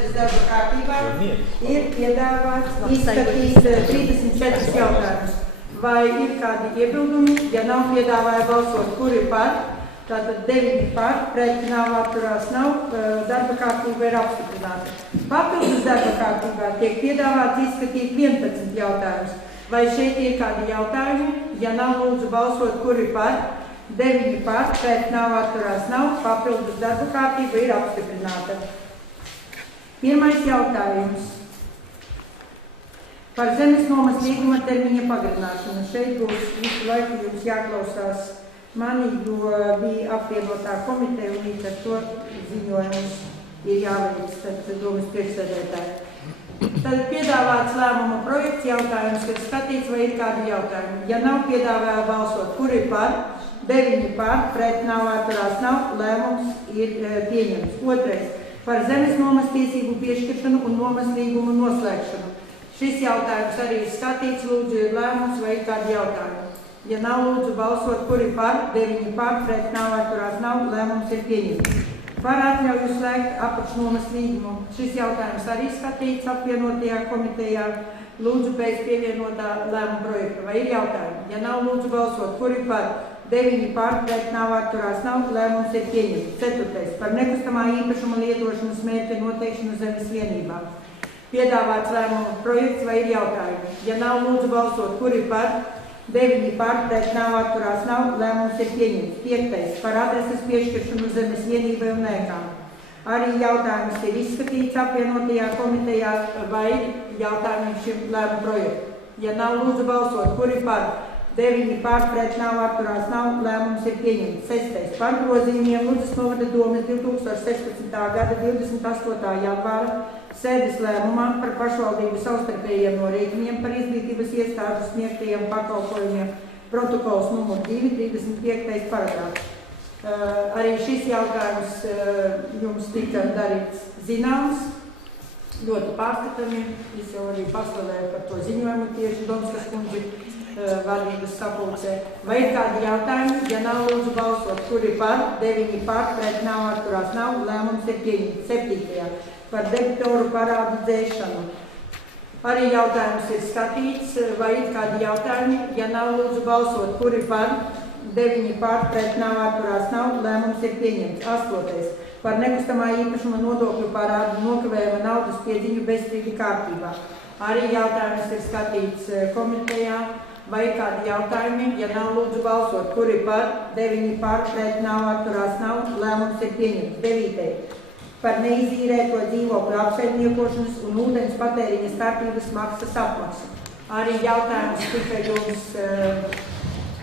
sēdes darba kārtībā ir piedāvāts izskatīt 34 jautājumus. Vai ir kādi iebildumi? Ja nav, piedāvāja balsot, kur ir par, tātad 9 par, pret nav, atturās nav, darba kārtība ir apstiprināta. Papildus darba kārtībā tiek piedāvāts izskatīt 11 jautājumus. Vai šeit ir kādi jautājumi? Ja nav, lūdzu balsot, kur ir par, 9 par, pret nav, atturās nav, papildus darba kārtība ir apstiprināta. Pirmais jautājums. Par zemes nomas līguma termiņa pagarināšanu. Šeit būs visu laiku jums jāklausās mani, jo bija apvienotā komiteja un līdz ar to ziņojums ir jāveic domas priekšsēdētāji. Tad piedāvāts lēmuma projekts, jautājums, kad skatīts, vai ir kādi jautājumi. Ja nav, piedāvāja balsot, kur ir par, 9 par, pret nav, atturās nav, lēmums ir pieņemts. Otrais. Par zemes nomas tiesību piešķiršanu un nomas līgumu noslēgšanu. Šis jautājums arī ir skatīts, lūdzu, ir lēmums, vai ir kādi jautājumi. Ja nav, lūdzu balsot, kur ir par, 9 par, pret nav, atturās nav, lēmums ir pieņemts. Par atļauju slēgt apakšnomas līgumu. Šis jautājums arī skatīts apvienotajā komitejā. Lūdzu, pēc pievienotā lēmuma projekta. Vai ir jautājumi? Ja nav, lūdzu balsot, kur ir par, 9 par, pret nav, atturās nav, lēmums ir pieņemts. Ceturtais. Par nekustamā īpašuma lietošanas mērķa noteikšanu zemes vienībā. Piedāvāts lēmuma projekts, vai ir jautājumi? Ja nav, lūdzu balsot, kur ir par, 9 par, pret nav, atturās nav, lēmums ir pieņemts. Piektais. Par adreses piešķiršanu zemes vienībai un ēkām. Arī jautājums ir izskatīts apvienotajā komitejā, vai jautājumi šim lēmuma projektu. Ja nav, lūdzu balsot, kur ir par, 9 par, pret nav, atturās nav, lēmums ir pieņemts. Sestais. Par grozījumiem Ludzas novada domes 2016. gada 28. janvāra sēdes lēmumā par pašvaldību savstarpējiem norēķiniem par izglītības iestāžu sniegtajiem pakalpojumiem protokols numur 2, 35. paragrāfs. Arī šis jautājums jums tika darīts zināms, ļoti pārskatami. Es jau arī pastāvēju par to ziņojumu tieši Donskas kundzi valdības sapulcē. Vai ir kādi jautājumi? Ja nav, lūdzu balsot, kur ir par, 9 par, pret nav, atturās nav, lēmums ir pieņemts. 7. Par debitoru parādu dzēšanu. Arī jautājums ir skatīts, vai ir kādi jautājumi? Ja nav, lūdzu balsot, kur ir par, 9 par, pret nav, atturās nav, lēmums ir pieņemts. 8. Par nekustamā īpašuma nodokļu parādu nokavējuma naudas piedziņu bezstrīdu kārtībā. Arī jautājums ir skatīts komitejā. Vai ir kādi jautājumi? Ja nav, lūdzu balsot, kur ir par, 9 par, pret nav, atturās nav, lēmums ir pieņemts. 9. Par neizīrēto dzīvokļu apsaimniekošanas un ūdens patēriņa starpības maksas apmaksu. Arī jautājums tika jums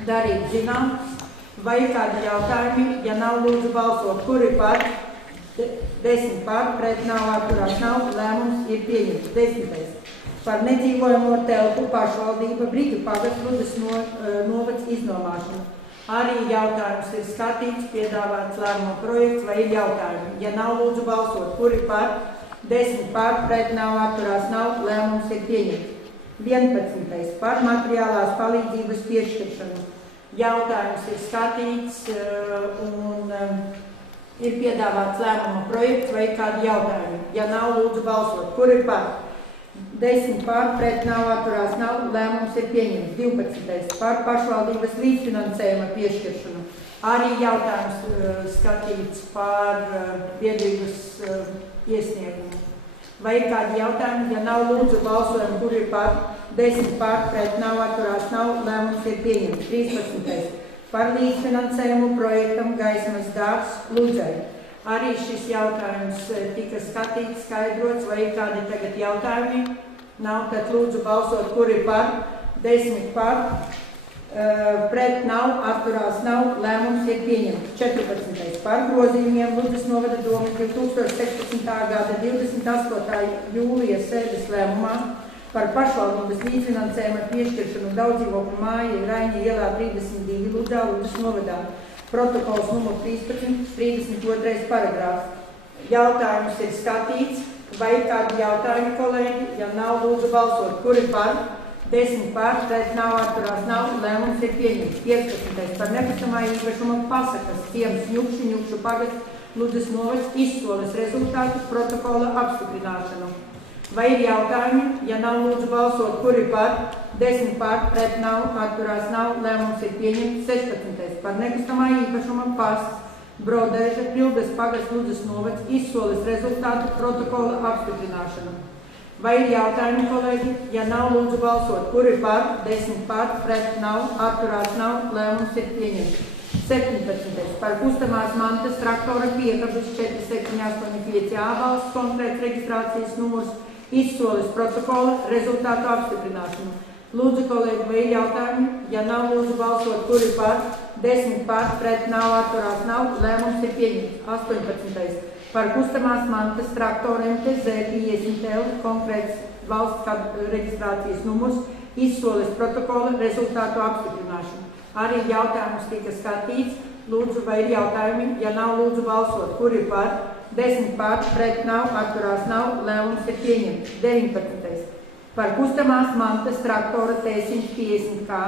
darīt zināms. Vai ir kādi jautājumi? Ja nav, lūdzu balsot, kur ir par, 10 par, pret nav, atturās nav, lēmums ir pieņemts. 10. Par nedzīvojamo telpu pašvaldība Britu pagasts Ludzas novads iznomāšanu. Arī jautājums ir skatīts, piedāvāts lēmuma projekts, vai ir jautājumi. Ja nav, lūdzu balsot, kur ir par, 10 par, pret nav, atturās nav, lēmums ir pieņemts. 11. Par materiālās palīdzības piešķiršanu. Jautājums ir skatīts un ir piedāvāts lēmuma projekts, vai ir kādi jautājumi. Ja nav, lūdzu balsot, kur ir par, 10 par, pret nav, atturās nav, lēmums ir pieņemts. 12. Par pašvaldības līdzfinansējuma piešķiršanu. Arī jautājums skatīts par biedrības iesniegumu. Vai ir kādi jautājumi? Ja nav, lūdzu balsojumu, kur ir par, 10 par, pret nav, atturās nav, lēmums ir pieņemts. 13. Par līdzfinansējumu projektam Gaismas dārzs Ludzai. Arī šis jautājums tika skatīts, skaidrots, vai ir kādi tagad jautājumi? Nav, tad lūdzu balsot, kur ir par, 10 par, pret nav, atturās nav, lēmums ir pieņemts. 14. Par grozījumiem Ludzas novada domes 2016. gada 28. jūlija sēdes lēmumā par pašvaldības līdzfinansējuma piešķiršanu daudzdzīvokļu māju Raiņa ielā 32 Ludzā, Ludzas novadā. Protokols numur 13, 32. paragrāfs. Jautājums ir skatīts. Vai ir kādi jautājumi, kolēģi? Ja nav, lūdzu balsot, kur ir par, 10 par, pret nav, atturās nav, lēmums ir pieņemts. 15. Par nekustamā īpašuma pasakas ciems Ņukšu pagasts Ludzas novads izsoles rezultātu protokola apstiprināšanu. Vai ir jautājumi? Ja nav, lūdzu balsot, kuri par, 10 par, pret nav, atturās nav, lēmums ir pieņemts. 16. Par nekustamā īpašuma pasts Brodēža Pļudas pagasts Ludzas novads izsoles rezultātu protokola apstiprināšanu. Vai ir jautājumi, kolēģi? Ja nav, lūdzu balsot, kuri par, 10 par, pret nav, atturās nav, lēmums ir pieņemts. 17. Par kustamās mantas traktora piekabes 4785 valsts konkrēts reģistrācijas numurs izsoles protokola rezultātu apstiprināšanu. Lūdzu, kolēģi, vai ir jautājumi? Ja nav, lūdzu balsot, kuri par, 10 par, pret nav, atturās nav, lēmums ir pieņemts. 18. Par kustamās mantas traktora MTZ 50L konkrēts valsts reģistrācijas numurs izsoles protokola rezultātu apstiprināšanu. Arī jautājums tika skatīts. Lūdzu, vai ir jautājumi? Ja nav, lūdzu balsot, kuri par, 10 par, pret nav, atturās nav, lēmums ir pieņemts. 19. Par kustamās mantas traktora T150K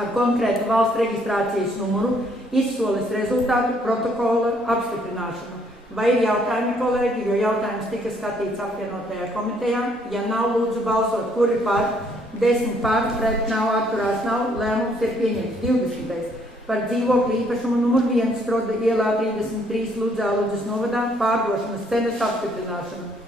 ar konkrētu valsts reģistrācijas numuru izsoles rezultātu protokola apstiprināšanu. Vai ir jautājumi, kolēģi, jo jautājums tika skatīts apvienotajā komitejā? Ja nav, lūdzu balsot, kuri par, 10 par, pret nav, atturās nav, lēmums ir pieņemts. 20. Par dzīvokļu īpašumu numur 1 Stroda ielā 33 Ludzā Ludzas novadā pārdošanas cenas apstiprināšanu.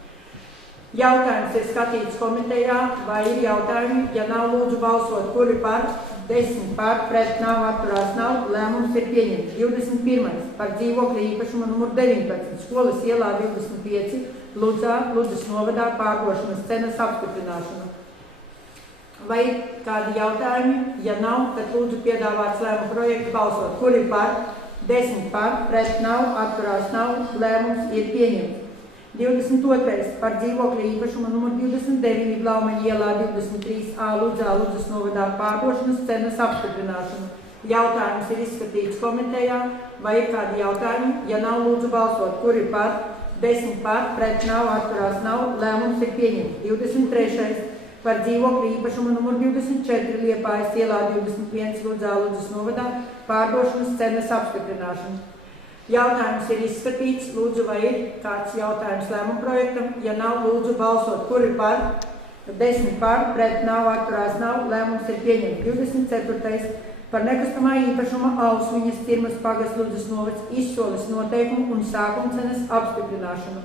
Jautājums ir skatīts komitejā. Vai ir jautājumi? Ja nav, lūdzu balsot, kuri par, 10 par, pret nav, atturās nav, lēmums ir pieņemts. 21. Par dzīvokļu īpašumu numur 19 Skolas ielā 25 Ludzā Ludzas novadā pārdošanas cenas apstiprināšanu. Vai ir kādi jautājumi? Ja nav, tad lūdzu piedāvāts lēmuma projektu balsot. Kuri par, 10 par, pret nav, atturās nav, lēmums ir pieņemts. 22. Par dzīvokļu īpašumu numur 29 Blaumaņa ielā 23A Ludzā Ludzas novadā pārdošanas cenas apstiprināšanu. Jautājums ir izskatīts komitejā. Vai ir kādi jautājumi? Ja nav, lūdzu balsot. Kuri par, 10 par, pret nav, atturās nav, lēmums ir pieņemts. 23. Par dzīvokļu īpašumu numur 24 Liepājas ielā 21 Ludzā Ludzas novadā pārdošanas cenas apstiprināšanu. Jautājums ir izskatīts. Lūdzu, vai ir kāds jautājums lēmuma projektam? Ja nav, lūdzu balsot, kuri par, 10 par, pret nav, atturās nav, lēmums ir pieņemts. 24. Par nekustamā īpašuma Ausviņas Cirmas pagasts Ludzas novads izsoles noteikumu un sākuma cenas apstiprināšanu.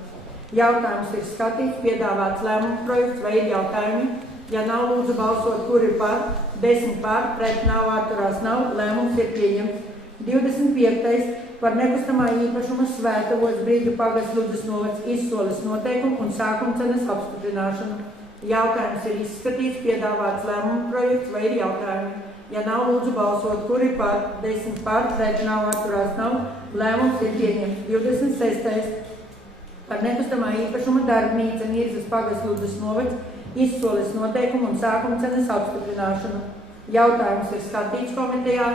Jautājums ir skatīts, piedāvāts lēmuma projekts, vai ir jautājumi? Ja nav, lūdzu balsot, kuri par, 10 par, pret nav, atturās nav, lēmums ir pieņemts. 25. Par nekustamā īpašuma Svētavots Brīļu pagasts Ludzas novads izsoles noteikumu un sākuma cenas apstiprināšanu. Jautājums ir izskatīts, piedāvāts lēmuma projekts, vai ir jautājumi? Ja nav, lūdzu balsot, kuri par, 10 par, pret nav, atturās nav, lēmums ir pieņemts. 26. Par nekustamā īpašuma Darbnīca Nirzas pagasts Ludzas novads izsoles noteikumu un sākuma cenas apstiprināšanu. Jautājums ir skatīts komitejā.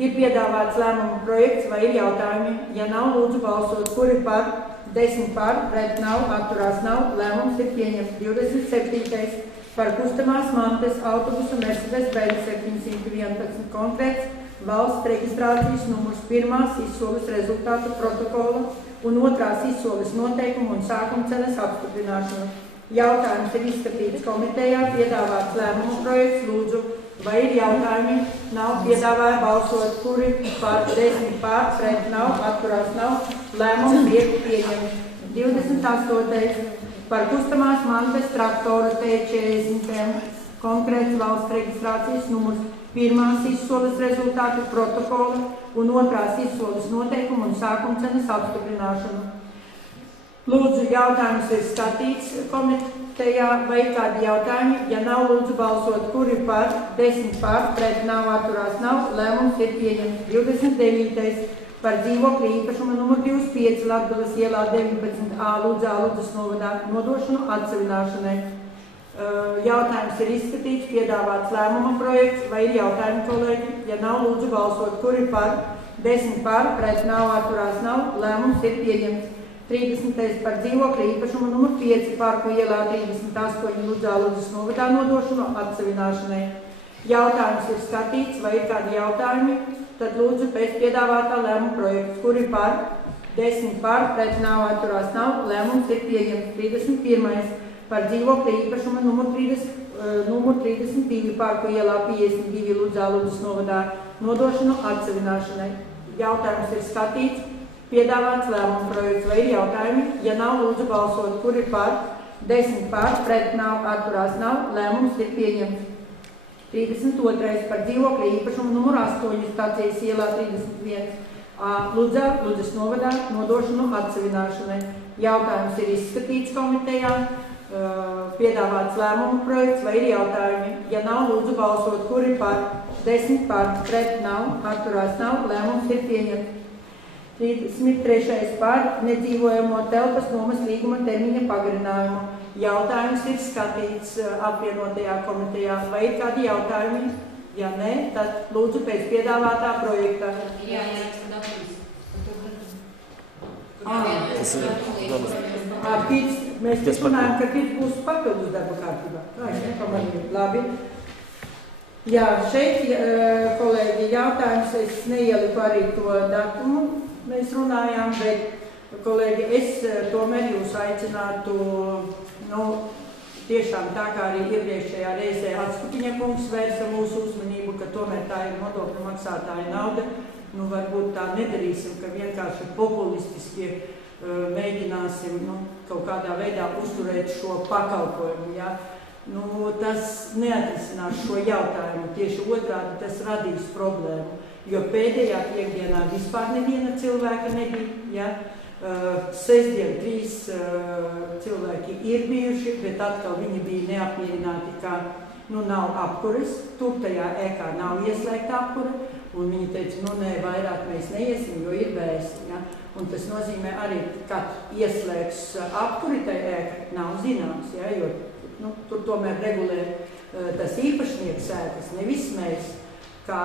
Ir piedāvāts lēmuma projekts, vai ir jautājumi? Ja nav, lūdzu balsot, kuri par, 10 par, pret nav, atturās nav, lēmums ir pieņemts. 27. Par kustamās mantas autobusu Mercedes-Benz 711 konkrēts valsts reģistrācijas numurs 1. izsoles rezultātu protokola un 2. izsoles noteikumu un sākuma cenas apstiprināšanu. Jautājums ir izskatīts komitejā, piedāvāts lēmuma projekts, lūdzu. Vai ir jautājumi? Nav, piedāvāja balsot, kuri par, 10 par, pret nav, atturās nav, lēmums ir pieņemts. 28. Par kustamās mantas traktora T40 konkrēts valsts reģistrācijas numurs 1. izsoles rezultātu protokola un 2. izsoles noteikumu un sākuma cenas apstiprināšanu. Lūdzu, jautājums ir skatīts komitejā, vai kādi jautājumi? Ja nav, lūdzu balsot, kuri par, 10 par, pret nav, atturās nav, lēmums ir pieņemts. 29. Par dzīvokļu īpašuma numur 25 Latgales ielā 19A Ludzā Ludzas novadā nodošanu atsevināšanai. Jautājums ir izskatīts, piedāvāts lēmuma projekts, vai ir jautājumi, kolēģi? Ja nav, lūdzu balsot, kuri par, 10 par, pret nav, atturās nav, lēmums ir pieņemts. 30. Par dzīvokļu īpašumu numur 5 Parku ielā 38 Ludzā Ludzas novadā nodošanu atsevināšanai. Jautājums ir skatīts, vai ir kādi jautājumi? Tad lūdzu pēc piedāvātā lēmuma projekts, kuri par, 10 par, pret nav, atturās nav. Lēmums ir pieņemts. 31. Par dzīvokļa īpašuma numur 32 Parku ielā 52 Ludzas novadā nodošanu atsevināšanai. Jautājums ir skatīts, piedāvāts lēmuma projekts vai ir jautājumi. Ja nav, lūdzu balsot, kur ir par. 10 par, pret nav, atturās nav. Lēmums ir pieņemts. 32. Par dzīvokļa īpašumu numur 8 Stācijas ielā 31 Ludzas novadā nodošanu atsevināšanai. Jautājums ir izskatīts komitejā. Piedāvāts lēmuma projekts vai ir jautājumi. Ja nav, lūdzu balsot, kur ir par. 10 par, pret nav, atturās nav. Lēmums ir pieņemts. 33. Par nedzīvojamo telpas nomas līguma termiņa pagarinājumu. Jautājums ir skatīts apvienotajā komitejā. Vai ir kādi jautājumi? Ja nē, tad lūdzu pēc piedāvātā projekta. Mēs runājam, ka pēc būs papildus darba kārtībā. Es nepamanīju. Labi. Jā, šeit, kolēģi, jautājums, es neieliku arī to datumu, mēs runājām, bet, kolēģi, es tomēr jūs aicinātu, tiešām tā kā arī iepriekšējā reizē Atskutiņa kungs vērsa mūsu uzmanību, ka tomēr tā ir nodokļu maksātāja nauda, varbūt tā nedarīsim, ka vienkārši populistiski mēģināsim kaut kādā veidā uzturēt šo pakalpojumu, ja? Tas neatrisinās šo jautājumu, tieši otrādi tas radīs problēmu, jo pēdējā piekdienā vispār neviena cilvēka nebija, ja? Sestdien 3 cilvēki ir bijuši, bet atkal viņi bija neapmierināti, ka nav apkuras, tur tajā ēkā nav ieslēgta apkura, un viņi teica, nē, vairāk mēs neiesim, jo ir vēsi, ja? Un tas nozīmē arī, kad ieslēgs apkuri, tai ēka nav zināms, ja? Jo tur tomēr regulē tas īpašnieks ēkas, nevis mēs, kā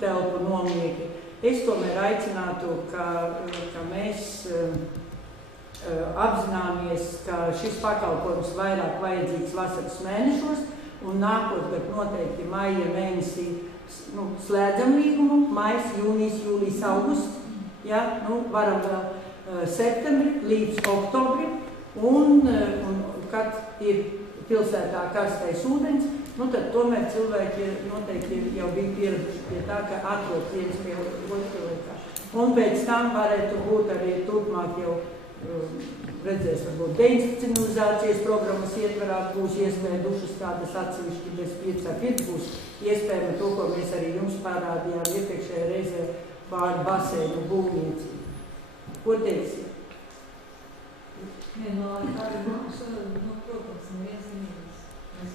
telpu nomnieki. Es tomēr aicinātu, ka mēs apzināmies, ka šis pakalpojums vairāk vajadzīgs vasaras mēnešos, un nākot, kad noteikti maija mēnesī slēdzam līgumu, maijs, jūnijas, jūlijas, augusts, ja? Varam vēl septembri līdz oktobri, un kad ir pilsētā karstais ūdens, tad tomēr cilvēki noteikti jau bija pieraduši pie tā, ka atrod viens pie otrā. Un pēc tam varētu būt arī turpmāk jau redzēs, varbūt deinstitucionalizācijas programmas ietverā būs iespēja dušas tādas atsevišķi bez pirts būs iespējama to, ko mēs arī jums parādījām iepriekšējā reizē pār baseinu būvniecību. Ko teicāt? Tāda maksa, protams, nevienzīmības. Mēs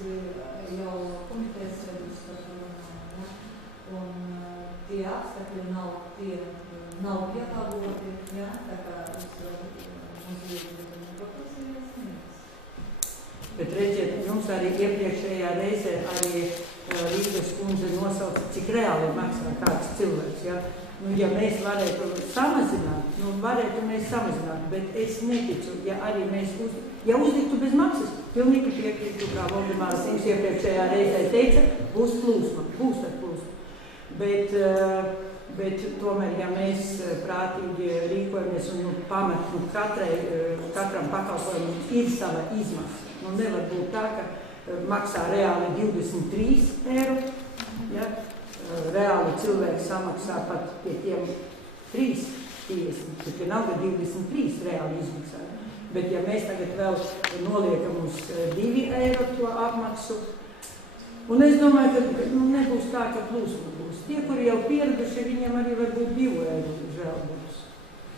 jau komitejas redus par to runājam, un tie apstākļi nav pielāgoti, tā kā mums ir protams, nevienzīmības. Bet redziet, jums arī iepriekšējā reizē arī Rīgas kundze nosauca, cik reāli maksā kāds cilvēks, ja? Ja mēs varētu samazināt, varētu mēs samazināt, bet es neticu, ja arī mēs uzliktu bez maksas, pilnīgi piekrītu, kā Valdemārs jums iepriekšējā reizē teica, būs plūsma, būs ar plūsmu. Bet tomēr, ja mēs prātīgi rīkojamies un katram pakalpojumam ir sava izmaksa, nevar būt tā, ka maksā reāli 23 eiro, ja? Reāli cilvēki samaksā pat pie tiem 3,50, bet nav 23 reāli izmaksā. Bet ja mēs tagad vēl noliekam uz 2 eiro to apmaksu, un es domāju, ka nebūs tā, ka plūsma būs. Tie, kuri jau pieraduši, viņiem arī varbūt 2 eiro žēl būs.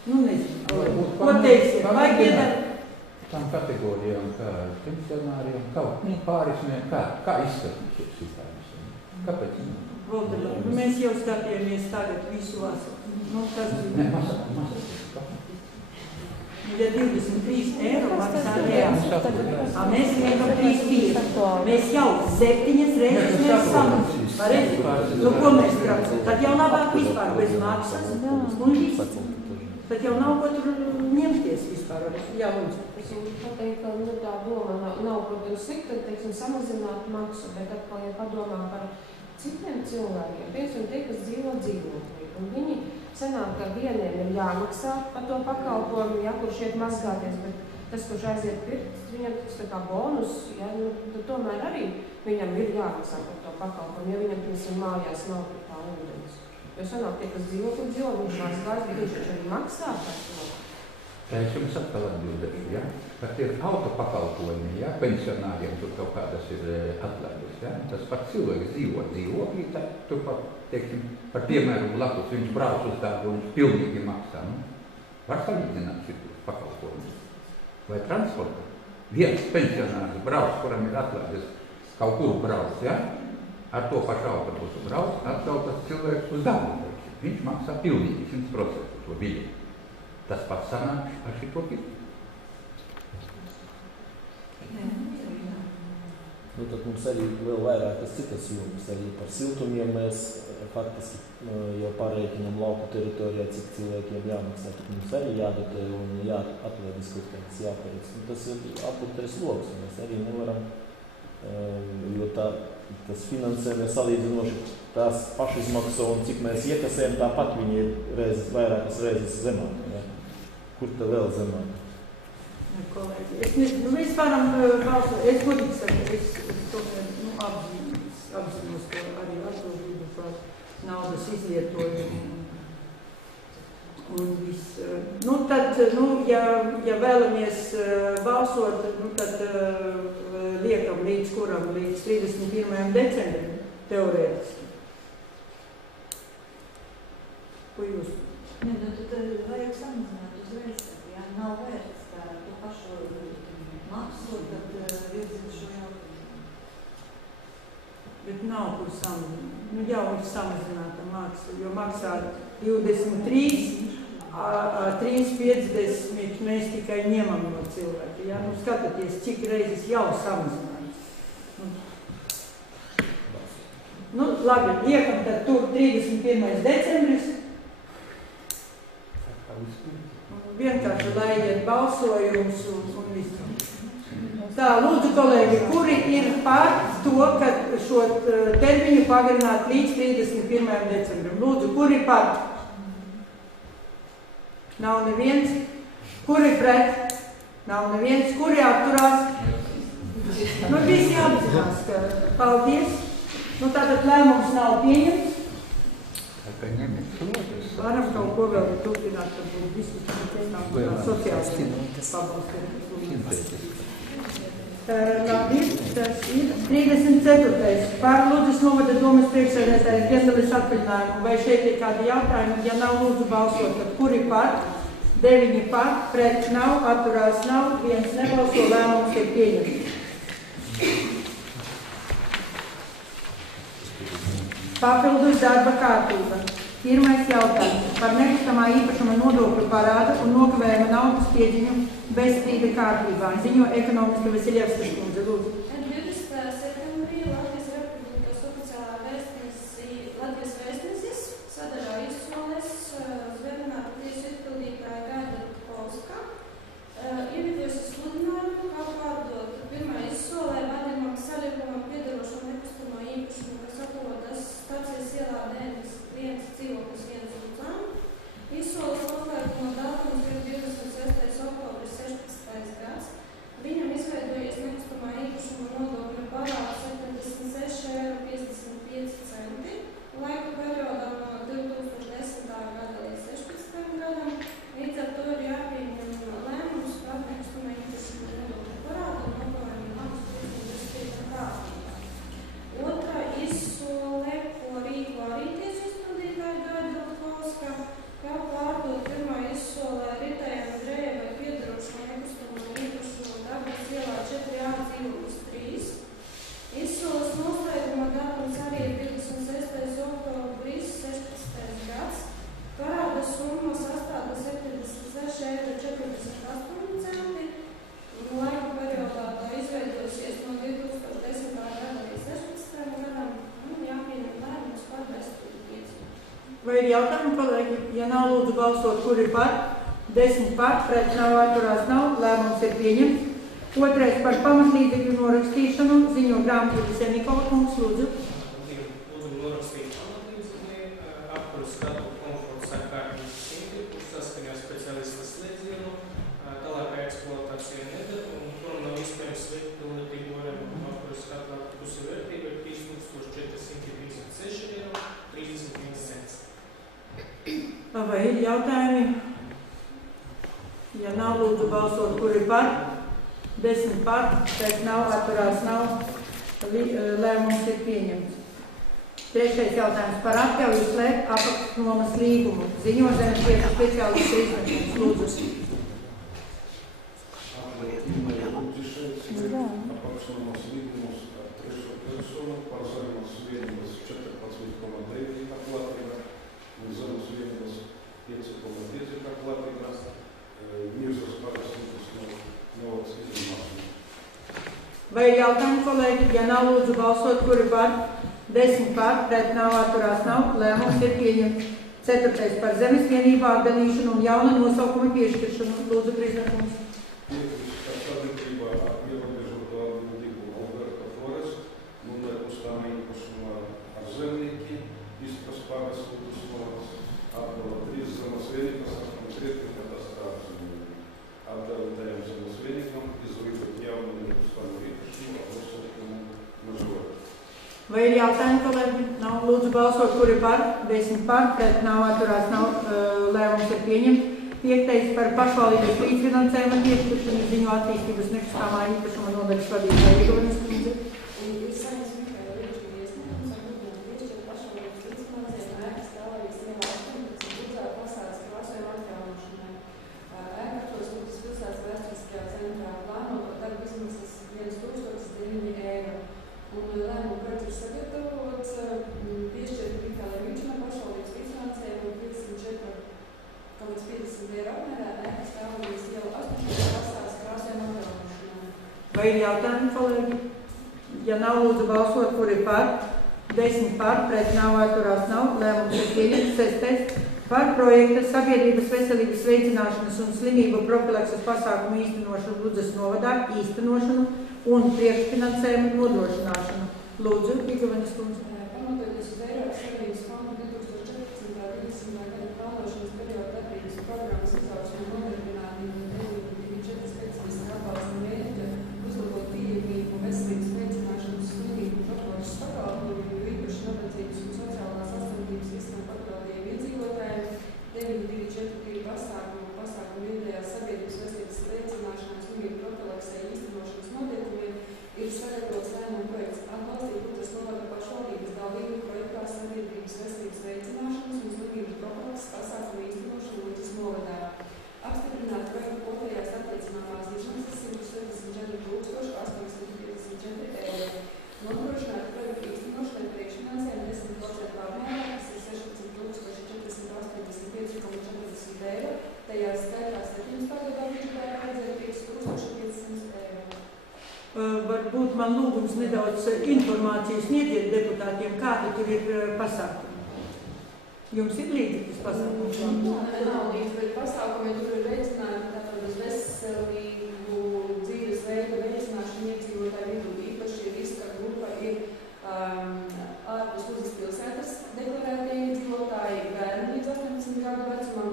Nezinu, ko teiciet, vai piedara? Tām kategorijām, kā pensionāriem, kā izskatīsies situācijas? Kāpēc? Mēs jau skatījāmies tagad visu vasaru. Tas bija. Ja 23 eiro maksā reāli. Mēs liekam 3,5. Mēs jau 7 reizes mēs samaksājam. Pareizi? Ko mēs prasām? Tad jau labāk vispār bez maksas un viss. Tad jau nav ko tur ņemties vispār. Jā, lūdzu. Es jums pateiktu, ka tā doma nav, protams, slikta, samazināt maksu, bet atkal, ja padomā par citiem cilvēkiem, piemēram, tie, kas dzīvo dzīvoklī, un viņi sanāk, ka vieniem ir jāmaksā par to pakalpojumu, ja, kurš iet mazgāties, bet tas, kurš aiziet pirkt, viņam tas tā kā bonus, ja, nu, tad tomēr arī viņam ir jāmaksā par to pakalpojumu, ja viņam, piemēram, mājās nav tur tā ūdens. Jo sanāk, tie, kas dzīvo, viņš mazgājas, bet viņš arī maksā par to. Es jums atkal atbildēšu, ja? Kad ir auto pakalpojumi, ja? Pensionāriem tur kaut kādas ir atlaides, ja? Tas pat cilvēks dzīvo dzīvoklī, tad tur pat, teiksim, par piemēru blakus viņš brauc uz tādu un pilnīgi maksā, nu? Var salīdzināt šitos pakalpojumus. Vai transporta? Viens pensionārs brauc, kuram ir atlaides, kaut kur brauc, ja? Ar to pašu autobusu brauc, atkal tas cilvēks uz darbu. Viņš maksā pilnīgi 100% to biļeti. Tas pats sanāk ar šito pirku. Nu, tad mums arī vēl vairākas citas jomas. Arī par siltumiem mēs faktiski jau pārreikinām lauku teritorijā, cik cilvēkiem jāmaksā. Tad mums arī jādotē un jāatlēdis kaut kāds jāpareic. Tas ir apliktais loks. Mēs arī nevaram, jo tas finansējumi salīdzinoši tās pašizmakso un cik mēs iekasējam, tāpat viņi ir vairākas reizes zemāk. Ja? Kur tā vēl zemāk? Kolēģi, mēs varam balsot, es godīgi saku, es tomēr apzinos, ka arī atbildību par naudas izlietojumu un viss. Nu, tad, ja vēlamies balsot, tad liekam līdz kuram? Līdz 31. decembrim, teorētiski. Ko jūs? Nē, nu tad vajag samazināt uzreiz, ja nav vērts tā to pašu maksu, tad virzīt šo jautājumu. Bet nav kur samazināt. Nu, jau ir samazināta maksa, jo maksā 23, 3,50 mēs tikai ņemam no cilvēka. Ja? Nu, skatieties, cik reizes jau samazināts. Nu, labi, liekam tad tur 31. decembris. Vienkārši laidiet balsojums un visu. Tā, lūdzu, kolēģi, kuri ir par to, ka šo termiņu pagarināt līdz 31. decembrim? Lūdzu, kuri par? Nav neviens. Kuri pret? Nav neviens. Kuri atturās? Nu, visi apzinās, ka paldies. Nu, tātad lēmums nav pieņemts. Varam kaut ko vēl turpināt, tad būtu visu sociāls pabalstu. Labi, tas ir 34. Par Ludzas novada domas priekšsēdētāja piedalīs atvaļinājumu. Vai šeit ir kādi jautājumi? Ja nav, lūdzu balsot, tad kuri par? 9 par, pret nav, atturās nav, viens nebalso, lēmums ir pieņemts. Papildus darba kārtība. Pirmais jautājums par nekustamā īpašuma nodokļu parādu un nokavējuma naudas piedziņu bez strīda kārtībā. Ziņo ekonomista Vasiljevskas kundze, lūdzu. 20. septembrī Latvijas Republikas oficiālā Latvijas vēstnesis sadarā izsoles Zvērnāta tiesu izpildītāja Gaida Polska ievietojusi sludinājumu, kā pārdot pirmā izsolē vadījumam saļiekumam piedarošo nekustamo īpašumu, kas atrodas Stācijas ielā 91 dzīvoklis 1 Ludzām. Izsoles noslēguma datums ir 26. oktobris 16. gads. Viņam izveidojies nekustamā īpašuma nodokļa parāds 76,55 €. Laika periodā no 2010. gada līdz 16. gadam. Līdz ar to ir jāpieņem lēmums par nekustamā īpašuma nodokļa parādu un nokavējuma naudas piedziņu bez strīda kārtībā. Otrā izsole, ko rīko arī tiesu izpildītāja Gaida Polska, kā pārdot pirmā izsolē Ritai Andrejevai piedarošo nekustamo īpašumu Darbas ielā 4A dzīvoklis 3. Izsoles noslēguma datums arī ir 26. oktobris 16. gads. Parāda summa sastāda 76,48 €. Laika periodā tā izveidosies no 2010. gada līdz 16. gadam un jāpieņem lēmums par bezstrīdu piedziņu. Vai ir jautājumi, kolēģi? Ja nav, lūdzu balsot, kur ir par? 10 par, pret nav, atturās nav, lēmums ir pieņemts. Otrais par pamatlīdzekļu norakstīšanu, ziņo grāmatvedis Nikola kungs, lūdzu. Lūdzu norakstīt pamatlīdzekļi, apkuru skatu komforta sakārt veidā, un kuram nav iespējams veikt pilnvērtīgu vairākumu apkuras katrā autobusa vērtība ir 3436,31 €. Vai ir jautājumi? Ja nav, lūdzu balsot, kur ir par, 10 par, pēc nav, atturās nav, lēmums ir pieņemts. Trešais jautājums par atļauju slēgt apakšnomas līgumu. Ziņo zemes lietu speciālistu izmeklēšanas lūdzu. Apakšnomas līgumus ar trešo personu par zemes vienības 14,9 platība un zemes vienības 5,5 platība. Mirsas parasības novas izņemāšana. Vai ir jautājumi, kolēģi? Ja nav, lūdzu balsot, kur ir par, 10 par, pret nav, atturās nav, lēmums ir pieņemts. 4. par zemes vienību atdalīšanu un jauna nosaukuma piešķiršanu. Lūdzu, Kriznakums. Piekrist ar sadarbībā ar ierobežoto atbildību Alberta Flores, numēr uzstāma īpašumā ar zemnieki, Istras pārvesūtas novas, atdala 3 zemes vienības ar konkrēti katastrāfas zemnieki. Atdalītajam zemes vienībam izveidot jaunu uzstāma īpašumu ar nosaukumu Mažora. Vai ir jautājumi, kolēģi? Nav, lūdzu balsot, kur ir par, 10 par, pret nav, atturās nav, lēmums ir pieņemts. 5. par pašvaldības līdzfinansējuma piešķiršanu ziņo attīstības nekustamā īpašuma nodaļas vadītāja Igonis kundze. Lēmumu projekts ir sagatavots, piešķirt Mikālai Vīčanai pašvaldības līdzfinansējumu 54,50 € apmērā ēkas stāvvietas iela 8. pastāvs krāsojuma atjaunošanai. Vai ir jautājumi, kolēģi? Ja nav, lūdzu balsot, kur ir par, 10 par, pret nav, atturās nav, lēmums ir pieņemts. 6. par projekta sabiedrības veselības veicināšanas un slimību profilakses pasākumu īstenošanu Ludzas novadā īstenošanu un priekšfinansējumu nodrošināšanu. Lūdzu, Igonis kundze. Pamatoties uz Eiropas Savienības fondu 2014. gada plānošanas perioda darbības programmas izaugsmu un nodarbinātību un 924 specifiska atbalsta mērķa uzlabot pieejamību veselības veicināšanas slimību profilakses pakalpojumu, jo īpaši nabadzības un sociālās atstumtības visam pakļautiem iedzīvotājiem 924 pasākumu vietējās sabiedrības veselības veicināšanas slimību profilaksē īstenošanas noteikumiem ir sagatavots lēmuma projekts atbalstīt Ludzas novada pašvaldības dalību projektā sabiedrības veselības veicināšanas un slimību profilakses pasākumu īstenošanu Ludzas novadā. Apstiprināt projektu kopējās attiecināmās izmaksas 174,854 €. Nodrošināt projektu īstenošanai priekšfinansējumu 10% apmērā, kas ir 16,485,40 €, tajā skaitā 17. gadā budžetā paredzēt 5,500 €. Varbūt man lūgums nedaudz informācijas sniedziet deputātiem, kādi tur ir pasākumi. Jums ir līdzīgas pasākums? Nav līdzīgas pasākumi, tur ir veicināti tātad uz veselīgu dzīves veidu veicināšanu iedzīvotāju vidū. Īpaši riska grupa ir ārpus Ludzas pilsētas deklarētie iedzīvotāji, bērni līdz 18 gadu vecumam,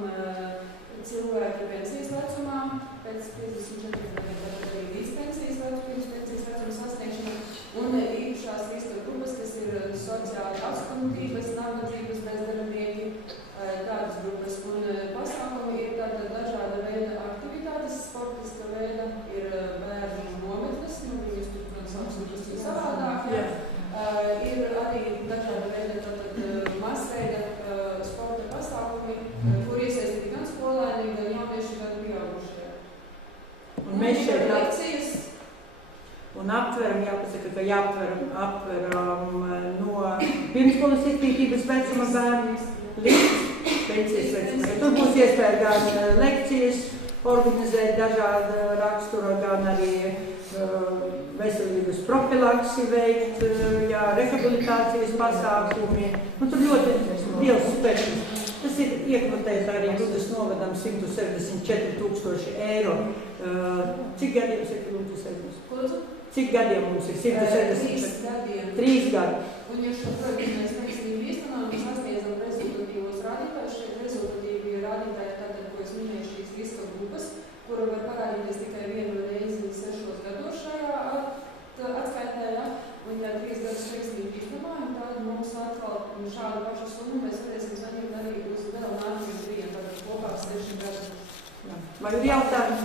cilvēki pensijas vecumā, pēc 54 gadiem arī līdz pensijas vecuma sasniegšana, un īpašās riska grupas, kas ir sociāli atstumtības, nabadzības, bezdarbnieki, tādas grupas. Un pasākumi ir tāda dažāda veida aktivitātes, sportiska veida, ir bērnu nometnes, viņus tur, protams, apsūtas savādāk. Ir arī dažāda veida masveida sporta pasākumi, kur iesaistīti gan skolēni, gan jaunieši, gan pieaugušie. Un mēs šeit lekcijas. Un aptveram, jāpasaka, ka aptveram no pirmskolas izglītības vecuma bērni līdz pensijas vecumam. Tur būs iespēja gan lekcijas organizēt dažāda rakstura, gan arī veselības profilaksi veikt, rehabilitācijas pasākumi. Tur ļoti liels spektrs. Tas ir iekvotēt arī Ludzas novadam 174,000 €. Cik gadiem ir Ludzas eidus? Cik gadiem mums ir 170? 3 gadi. Un ja šo projektu mēs veiksmīgi īstenojam, mēs sasniedzam rezultatīvos rādītājus. Šeit rezultatīvi rādītāji, tātad, ko es minēju, šīs riska grupas, kura var parādīties tikai vienu reizi 6 gados šajā atskaitē, ja? Un ja 3 gadus veiksmīgi izdomājam, tad mums atkal šādu pašu summu mēs varēsim saņemt arī uz vēl nākamajiem 3, tātad kopā 6 gadu. Vai ir jautājums?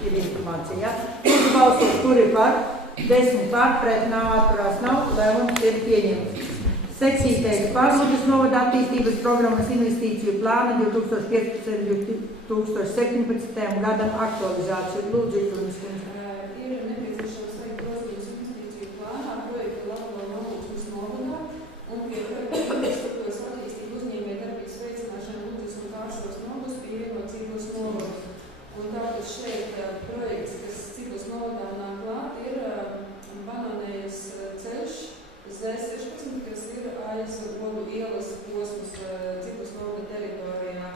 Ir informācija, ja? Lūdzu balsot, kur ir par, 10 par, pret nav, atturās nav, lēmums ir pieņemts. 7. Pārslūgas novada attīstības programmas investīciju plāna 2015–2017 gadam aktualizāciju. Lūdzu, Jūras kundze. Ir nepieciešams veikt grozījumus investīciju plānā, projekta Latgales Nolūksnes novadā un pie projekta infrastruktūras attīstību uzņēmējdarbības veicināšana Lūdzes un Kāršavas novados pievienot Ciglas novadu. Un tātad šeit projekts, kas Ciglas novadā nāk klāt, ir Bananējas ceļš Z16, kas ir aiz Godu ielas posms Ciglas novada teritorijā.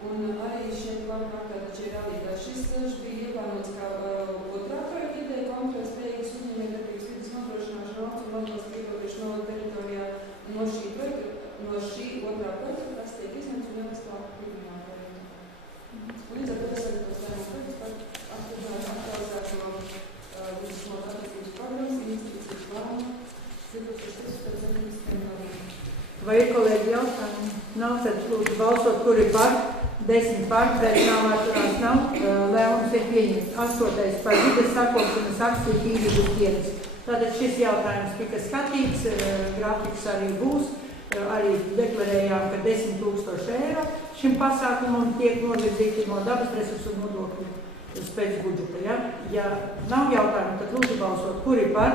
Un arī šeit plānākā taču ir rādītājs. Šis ceļš bija ieplānots kā otrā projekta ideja konkurētspējīgas uzņēmējdarbības vidas nodrošināšana valsts un atbalsta Rīgoviešas novada teritorijā. No šī otrā projekta tas tiek izņemts un jākas klāt pirmajā projektā. Līdz ar to es arī tos lēmumu projekts par aktualizēto vidas novada attīstības programmas investīcijas plānu 2013. gadam. Vai ir kolēģi jautājumi? Nav, tad lūdzu balsot, kur ir par, 10 par, pret nav, atturās nav, lēmums ir pieņemts. 8. par vides sakopšanas akciju tīrības dienas. Tātad šis jautājums tika skatīts, grafiks arī būs, arī deklarējām, ka 10 000 eiro šim pasākumam tiek novirzīti no dabas resursu nodokļu pēc budžeta. Ja? Ja nav jautājumu, tad lūdzu balsot, kur ir par,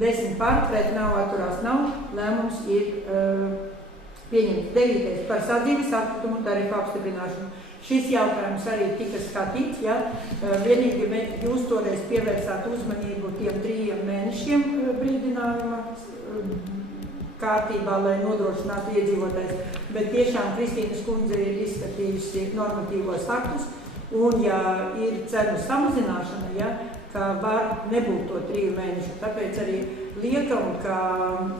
10 par, pret nav, atturās nav, lēmums ir pieņemts. 9. par sadzīves atkritumu tarifu apstiprināšanu. Šis jautājums arī tika skatīts, ja? Vienīgi jūs toreiz pievērsāt uzmanību tiem 3 mēnešiem brīdinājuma kārtībā, lai nodrošinātu iedzīvotājs, bet tiešām Kristīnas kundze ir izskatījusi normatīvos aktus, un ja ir cenu samazināšana, ja, ka var nebūt to 3 mēnešu, tāpēc arī liekam, ka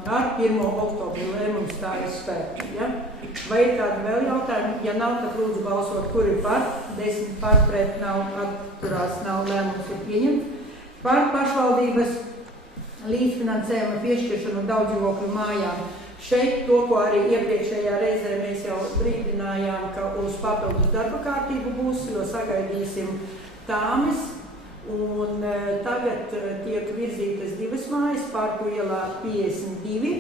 ar 1. oktobru lēmums stājas spēkā. Ja? Vai ir kādi vēl jautājumi? Ja nav, tad lūdzu balsot, kur ir par, 10 par, pret nav, atturās nav, lēmums ir pieņemts. Par pašvaldības līdzfinansējuma piešķiršanu daudzdzīvokļu mājām. Šeit to, ko arī iepriekšējā reizē mēs jau brīdinājām, ka uz papildus darba kārtību būs, jo sagaidīsim tāmes. Un tagad tiek virzītas 2 mājas, Parku ielā 52,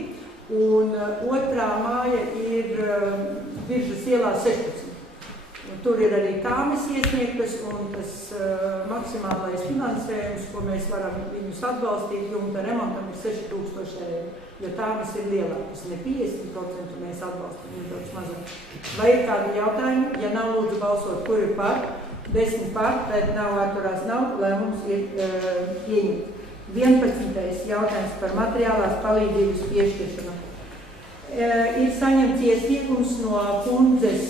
un otrā māja ir Viržas ielā 16. Tur ir arī tāmes iesniegtas, un tas maksimālais finansējums, ko mēs varam viņus atbalstīt, jumta remontam ir 6000 eiro, jo tāmes ir lielākas, ne 50% mēs atbalstam, jo daudz mazāk. Vai ir kādi jautājumi? Ja nav, lūdzu balsot, kur ir par? 10 par, pret nav, atturās nav, lēmums ir pieņemts. 11. jautājums par materiālās palīdzības piešķiršanu. Ir saņemts iesniegums no kundzes,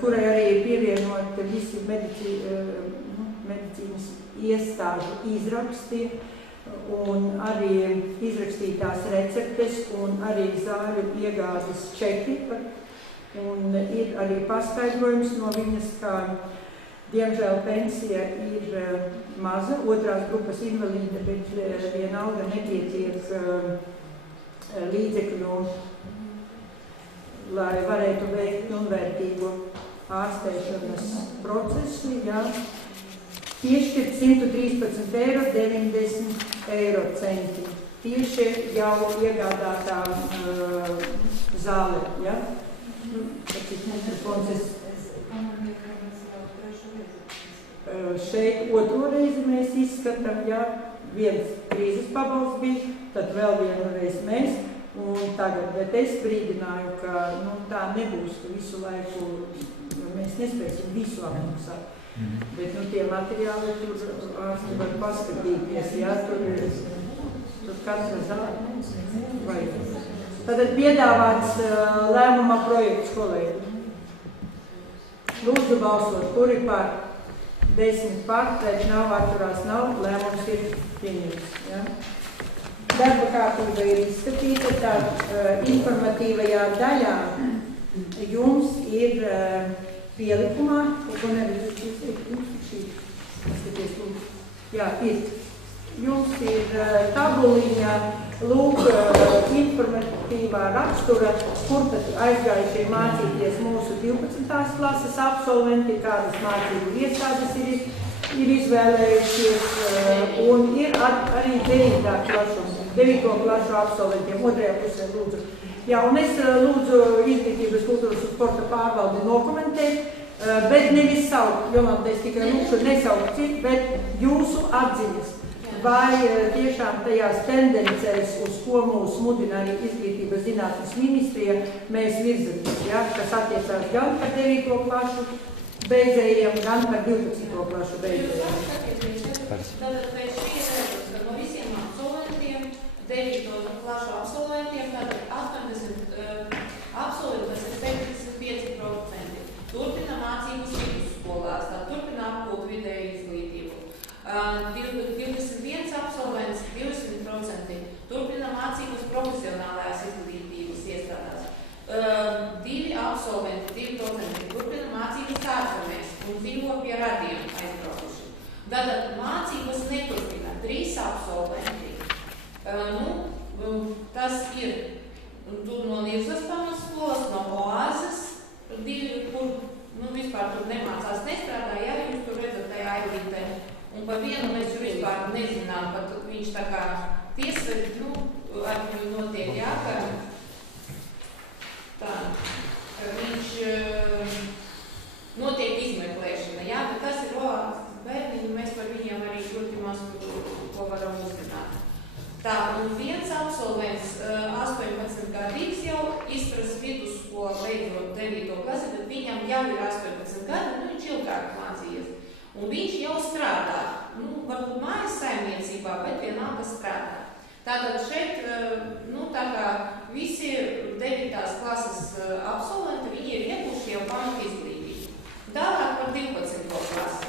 kurai arī ir pievienoti visi medicīnas iestāžu izraksti un arī izrakstītās receptes un arī zāļu iegādes čeki. Un ir arī paskaidrojums no viņas, ka diemžēl pensija ir maza, 2. grupas invalīda, bet vienalga nepietiek līdzekļu, lai varētu veikt pilnvērtīgu ārstēšanas procesu. Ja. Piešķirt 113 eiro 90 eiro centi. Tieši jau iegādātā zāle. Ja. Šeit 2. reizi mēs izskatām, ja viens krīzes pabalsts bija, tad vēl vienu reizi mēs, un tagad, bet es brīdināju, ka tā nebūs, ka visu laiku mēs nespēsim visu apmaksāt. Bet tie materiāli tur ārsti var paskatīties, ja tur katra zāle vajag. Tātad piedāvāts lēmuma projekts, kolēģi. Lūdzu balsot, kur ir par? 10 par, pret nav, atturās nav, lēmums ir pieņemts. Ja? Darba kārtība ir izskatīta, tad informatīvajā daļā jums ir pielikumā, ko nevis Skaties, lūdzu. Jā, ir. Jums ir tabuliņa, lūk, informatīvā rakstura, kur tad aizgājušie mācīties mūsu 12. klases absolventi, kādas mācību iestādes ir izvēlējušies, un ir arī 9. klašu absolventiem, otrajā pusē lūdzu. Jā, un es lūdzu Izglītības, kultūras un sporta pārvaldi nokomentēt, bet nevis saukt, Jolanta, es tikai lūkšu nesaukt citu, bet jūsu atziņas. Vai tiešām tajās tendencēs, uz ko mūs mudina arī Izglītības zinātnes ministrija, mēs virzamies, ja, kas attiecās gan par 9. klašu beidzējiem, gan par 12. klašu beidzējiem. Tātad pēc šīs redzes, ka no visiem absolventiem, 9. klašu absolventiem, tātad 80 absolventi, tas ir 75%. Turpina mācības vidusskolās, tātad turpina apgūt vidēju izglītību. 21 absolvents, 20% turpina mācības profesionālajās izglītības iestādās. 2 absolventi, 2% turpina mācības ārzemēs un dzīvo pie radiem aizbraukuši. Tātad mācības neturpina 3 absolventi. Tas ir tur no Nirzas pamatskolas, no Oāzes, 2, kur vispār tur nemācās nestrādā, ja jūs tur redzat tajā ailītē. Un par vienu mēs vispār nezinām, pat viņš tā kā tiesa, ar viņu notiek, jā, ka viņš notiek izmeklēšana, jā, bet tas ir Oāzes bērni, un mēs par viņiem arī ļoti maz ko varam uzzināt. Tā, un viens absolvents 18 gadīgs jau izpras vidusskolu beidzot 9. klasi, bet viņam jau ir 18 gadi, un viņš ilgāk mācījies. Un viņš jau strādā, varbūt mājas saimniecībā, bet vienalga strādā. Tātad šeit, tā kā visi 9. klases absolventi, viņi ir ieguvuši jau pamat izglītību. Tālāk par 12. klasi.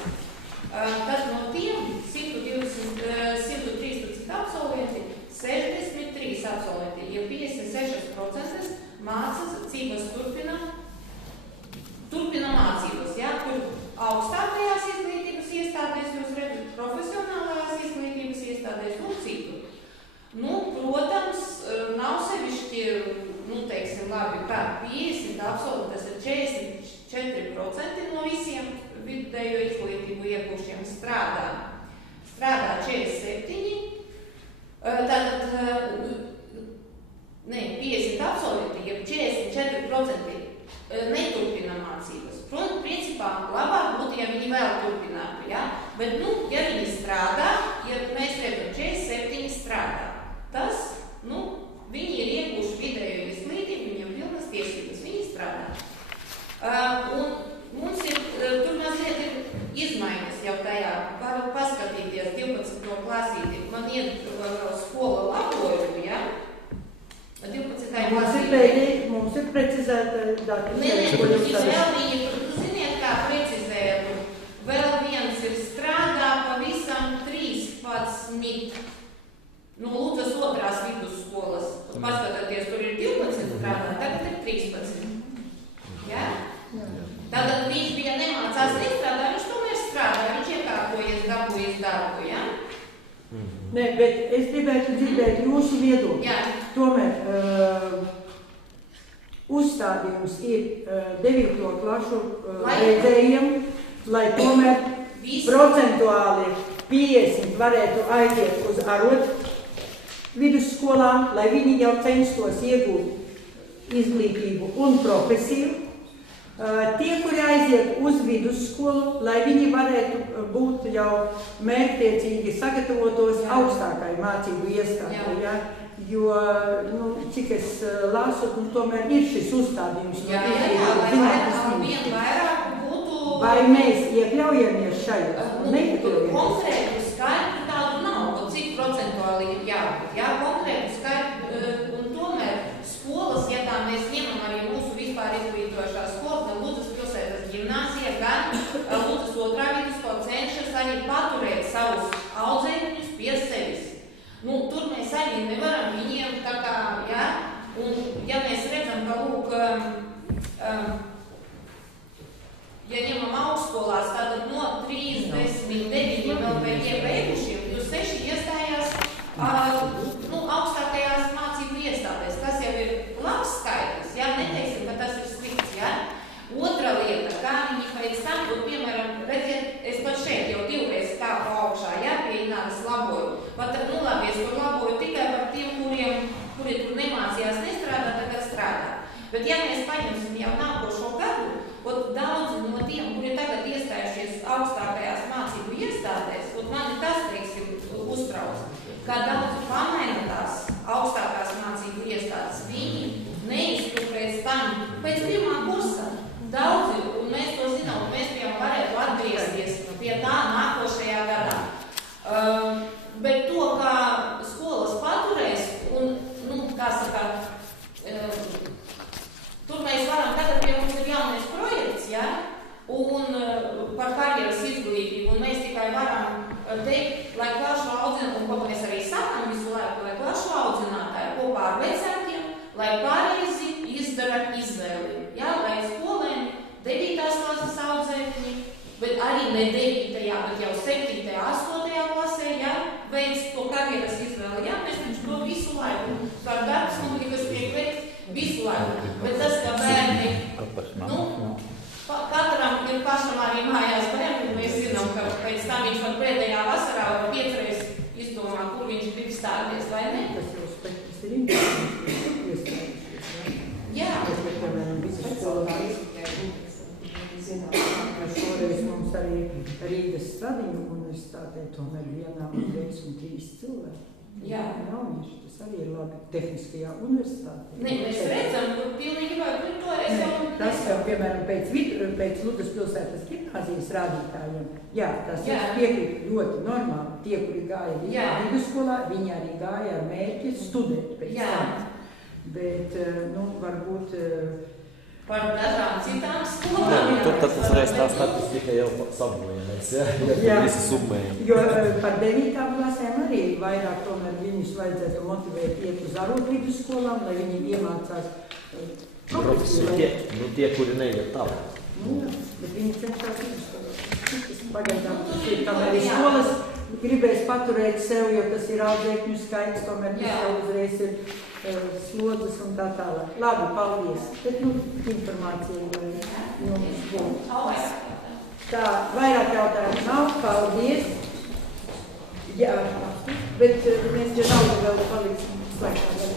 Tad no tiem 113 absolventi, 63 absolventi, ja 56% mācības turpina mācības, jā, kur augstākajās izglītības iestādēs, jūs redzat, profesionālajās izglītības iestādēs un citur. Protams, nav sevišķi, teiksim, labi, tā 50 absolventi, tas ir 44% no visiem vidējo izglītību ieguvušiem strādā. Strādā 47, tātad, 50 absolventi, ja 44% neturpina mācības. Protams, principā labāk būtu, ja viņi vēl turpinātu, ja? Bet, ja viņi strādā, ja mēs redzam 47 strādā, tas, viņi ir ieguvuši vidējo izglītību, viņiem pilnas tiesības, viņi strādā. Un mums ir, tur mazliet ir izmaiņas jau tajā, varat paskatīties 12. klasīti, man iet skola labojumu, ja? 12. Mums ir precizēta dati. Viņi, ziniet, kā precizēja, vēl viens ir strādā pavisam 13, Lūdzas 2. vidusskolas. Paskatāties, tur ir 12 strādā, tagad ir 13. Ja? Tātad viņš bija nemācās nestrādā, viņš tomēr strādā, viņš iekārtojies, dabūjies darbu, ja? Nē, bet es gribētu dzirdēt jūsu viedokli. Jā. Tomēr uzstādījums ir 9. klašu beidzējiem, lai tomēr procentuāli 50 varētu aiziet uz arot vidusskolām, lai viņi jau censtos iegūt izglītību un profesiju. Tie, kuri aiziet uz vidusskolu, lai viņi varētu būt jau mērķtiecīgi sagatavotos augstākai mācību iestādē, ja? Jo, cik es lasu, tomēr ir šis uzstādījums. Vai mēs iekļaujamies šajā? Konkrētu skaitu tādu nav, cik procentuāli ir jābūt. Jā, konkrētu skaitu, un tomēr skolas, ja tā mēs ņemam arī mūsu vispār izglītošās skolas, gan Lūdzas pilsētas ģimnāzija, gan Lūdzas 2. vidusskola cenšas arī paturēt savus audzēkņus pie sevis. Tur mēs arī nevaram viņiem tā kā, jā, un ja mēs redzam, ka lūk, ja ņemam augstskolās, tātad no 30 kā daudz pamaina tās augstākās mācību iestādes, viņi neiztur pēc tam, pēc pirmā kursa. Daudzi, un mēs to zinām, un mēs pie varētu atgriezties pie tā nākošajā gadā. Bet to, kā skolas paturēs, un, kā saka, tur mēs varam, tagad pie mums ir jaunais projekts, ja? Un par karjeras izglītību, un mēs tikai varam teikt, lai klašu audzinātāji, un ko mēs arī sakam visu laiku, lai klašu audzinātāji kopā ar vecākiem, lai pareizi izdara izvēli, ja? Lai skolēni 9. klases audzēkņi, bet arī ne 9. bet jau 7. 8. klasē, ja? Veids to karjeras izvēli, ja? Mēs taču to visu laiku, par darbs, kas tiek veikt visu laiku, bet tas, ka bērni, katram ir pašam arī mājās bērni, mēs zinām, ka pēc tam viņš pat pēdējā vasarā var 5 reizes izdomā, kur viņš grib stāties, vai ne? Tas jau spektrs ir iespējams. Jā. Šoreiz mums arī Rīgas Stradiņu universitātē tomēr vienā un 3 cilvēki. Jā. Jaunieši, tas arī ir labi tehniskajā universitātē. Ne, mēs redzam, kur pilnīgi vai tur to es jau... Tas jau, piemēram, pēc Ludas pilsētas gimnāzijas rādītājiem, jā, tas ir piekrīt ļoti normāli. Tie, kuri gāja vidusskolā, viņi arī gāja ar mērķi studēt pēc tam. Bet, varbūt... Par dažām citām skolām. Tur tad uzreiz tā statistika jau sabojāmies, ja visi summējumi. Jo par 9. klasēm arī vairāk tomēr viņus vajadzētu motivēt iet uz arotvidus skolām, lai viņi iemācās profesiju. Tie, kuri neiet tālāk. Bet viņi cenšas vidusskolās. Pagaidām, kamēr arī skolas gribēs paturēt sev, jo tas ir audzēkņu skaits, tomēr jau uzreiz ir slodzes un tā tālāk. Labi, paldies. Bet, informācija, lai jums būtu. Tā, vairāk jautājumu nav, paldies. Jā, bet mēs jau daudz vēl paliksim slēgtā.